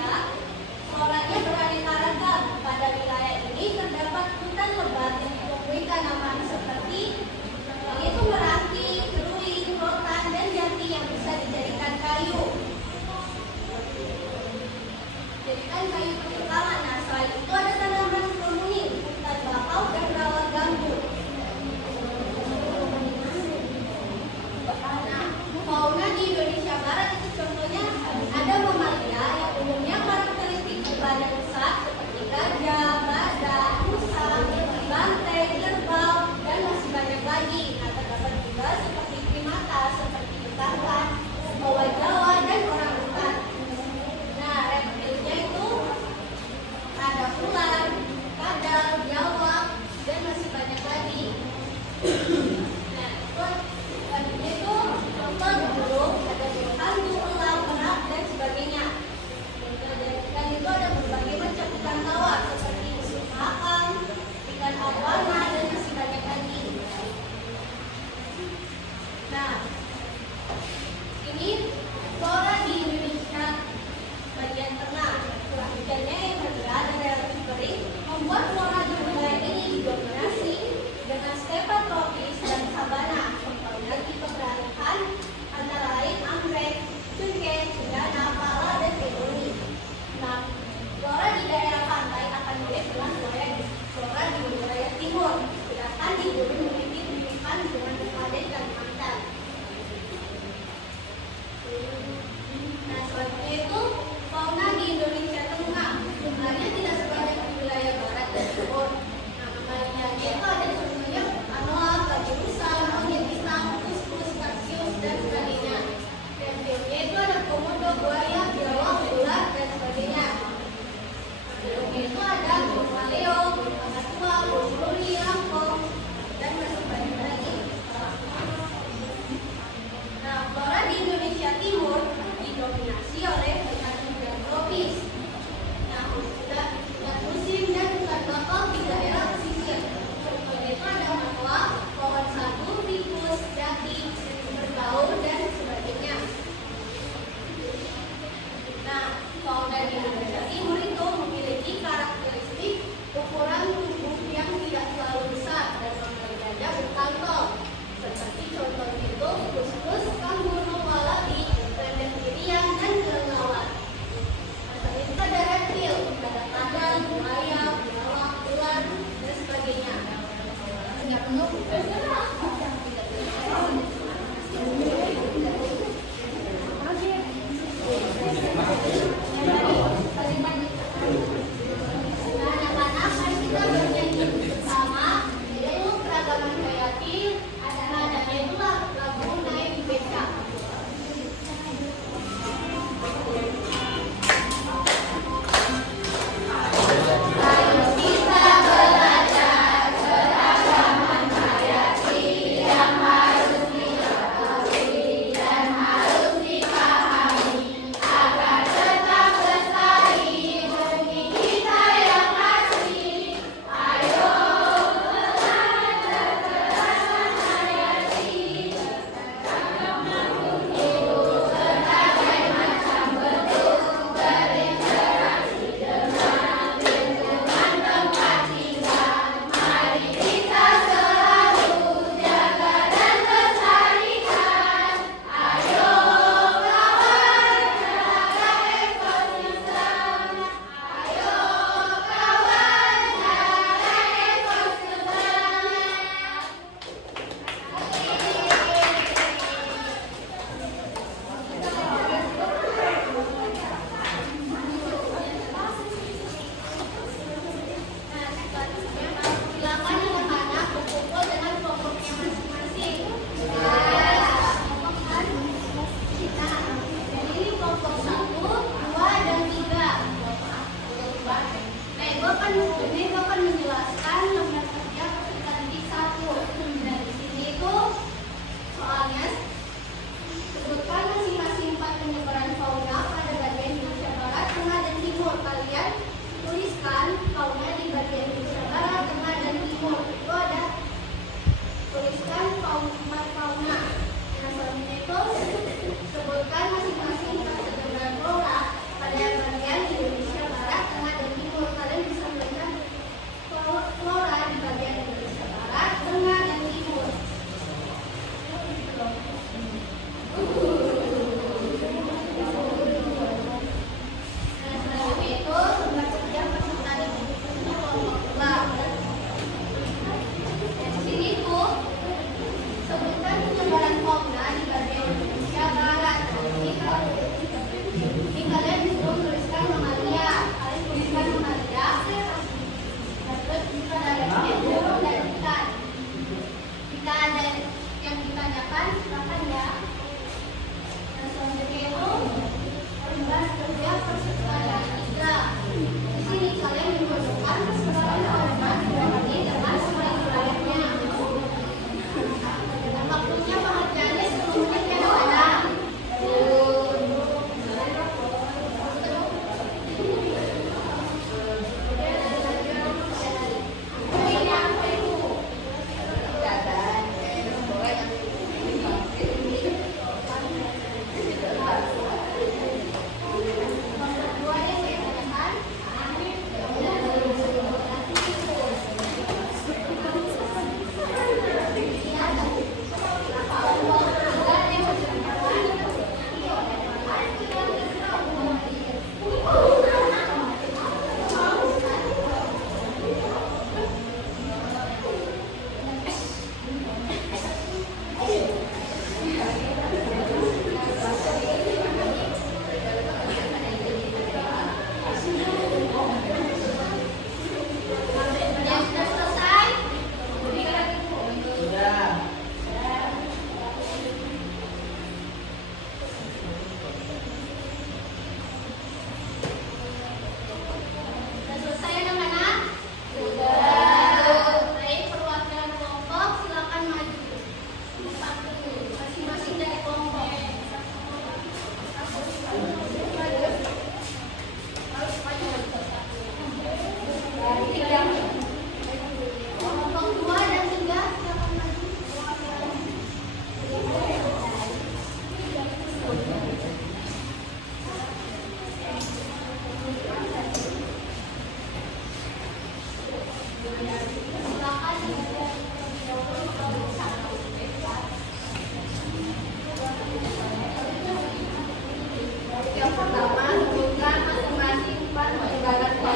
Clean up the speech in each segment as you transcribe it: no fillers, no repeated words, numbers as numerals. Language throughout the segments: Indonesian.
Indonesia, floranya beraneka ragam. Pada wilayah ini terdapat hutan lebat yang ditumbuhi tanaman seperti yaitu meranti, keruing, rotan, dan jati yang bisa dijadikan kayu. Pertama, nah selain itu ada tanaman kemuning, hutan bakau, dan rawa gambut. Nah, fauna di Indonesia Barat itu contohnya ada mamalia yang umumnya karakteristik berbadan besar seperti gajah, badak, rusa, banteng, kerbau, dan masih banyak lagi. Nah, terdapat juga seperti primata, seperti bekantan, bawah Jawa, dan orang hutan. Nah, reptilnya itu ada ular, kadal, biawak, dan masih banyak lagi. Nah, selanjutnya itu contoh burung, ada burung hantu, elang, merak, dan sebagainya. Dan itu ada berbagai macam ikan tawar seperti usuk kakang, ikan arowana, dan masih banyak lagi. Nah, ini flora di Indonesia bagian tengah. Curah hujannya yang rendah dan relatif kering membuat flora di wilayah ini didominasi dengan stepa tropis dan sabana. Contohnya tipe keranakan antara lain anggrek, cengkeh, cendana, pala, dan begoni. Nah, flora di daerah pantai akan mirip dengan flora di wilayah timur, sedangkan di gunung memiliki keunikan dengan berbagai Kalimantan. Nah, selanjutnya itu fauna di Indonesia Tengah. Jumlahnya tidak sebanyak di wilayah barat dan timur. Nah, mamalianya itu ada contohnya anoa, babi rusa, monyet hitam, kuskus, tarsius, dan sebagainya. Reptilnya itu ada komodo, buaya, biawak, ular, dan sebagainya. Burungnya itu ada burung maleo, burung kakatua, burung luri, langkong, dan masih banyak lagi. Nah, flora di Indonesia Timur didominasi oleh hutan hujan tropis. Nah, hutan musim dan hutan bakau di daerah pesisir. Contohnya itu ada matoa, pohon sagu, fikus, jati, bergaul, dan sebagainya. Nah, fauna di Indonesia Timur itu memiliki karakteristik ukuran tubuh yang tidak terlalu besar dan mamalianya berkantong. Seperti contohnya itu kuskus, kanguru, walabi, rendang piriang, dan kelelawar. Selanjutnya ada reptil, ada kadal, buaya, biawak, ular, dan sebagainya. Enggak penuh.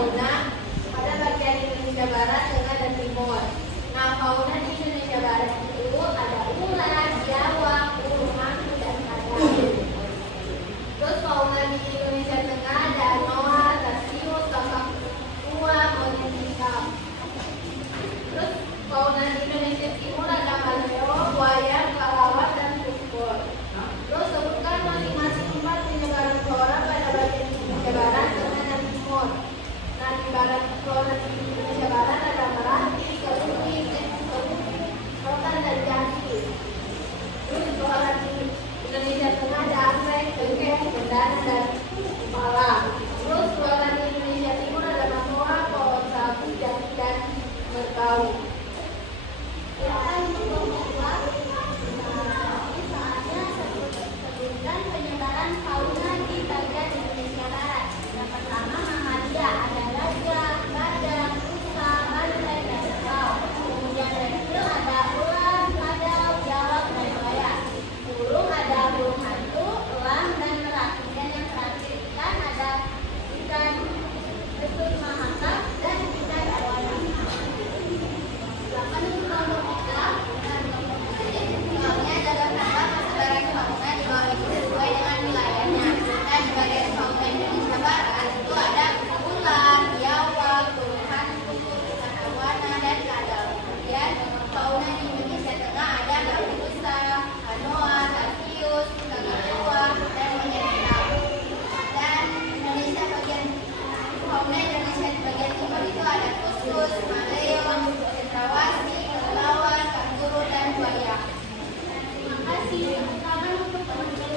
fauna pada bagian Indonesia Barat, Tengah, dan Timur. Nah, fauna di Indonesia Barat itu ada ular, biawak, burung hantu, dan kadal. Terus fauna di Indonesia Tengah ada anoa, tarsius, kakak tua, monyet hitam. Terus fauna di Indonesia Timur ada maleo, buaya, kelelawar, dan kuspur. Terus sebutkan masing-masing tempat penyebaran flora pada bagian Indonesia Barat, Tengah, dan Timur. Nah, di barat flora di Indonesia Barat ada Meranti, Kelupi, Rotan, dan Jambi. Terus flora di Indonesia Tengah ada anggrek, cengkeh, cendana, dan pala. Terus flora di Indonesia Timur ada matoa, pohon sagu, jati, dan merkau. Kita membuat saatnya sebutkan penyebaran fauna di bagian Indonesia Barat. Yang pertama mamalia, ada gajah, badak, rusa, banteng, dan kerbau. Kemudian reptil ada ular, kadal, biawak, dan buaya. Burung ada burung hantu, elang, dan merak. Dan yang terakhir ikan ada ikan besut mahakam dan ikan arowana. Silakan untuk kelompok kita. Kelompoknya adalah tanggal persebaran fauna di bawah itu sesuai dengan wilayahnya. Dan di bagian fauna Indonesia Barat itu ada ular, biawak, burung hantu, ikan arowana, dan kadal. Kemudian fauna di Indonesia Tengah ada rusa, anoa, tarsius, kakak tua, dan monyet hitam. Dan Indonesia bagian fauna Indonesia di bagian timur itu ada kuskus, maleo, cendrawasih, kelelawar, kanguru, dan buaya. Terima kasih. Tangan untuk teman-teman.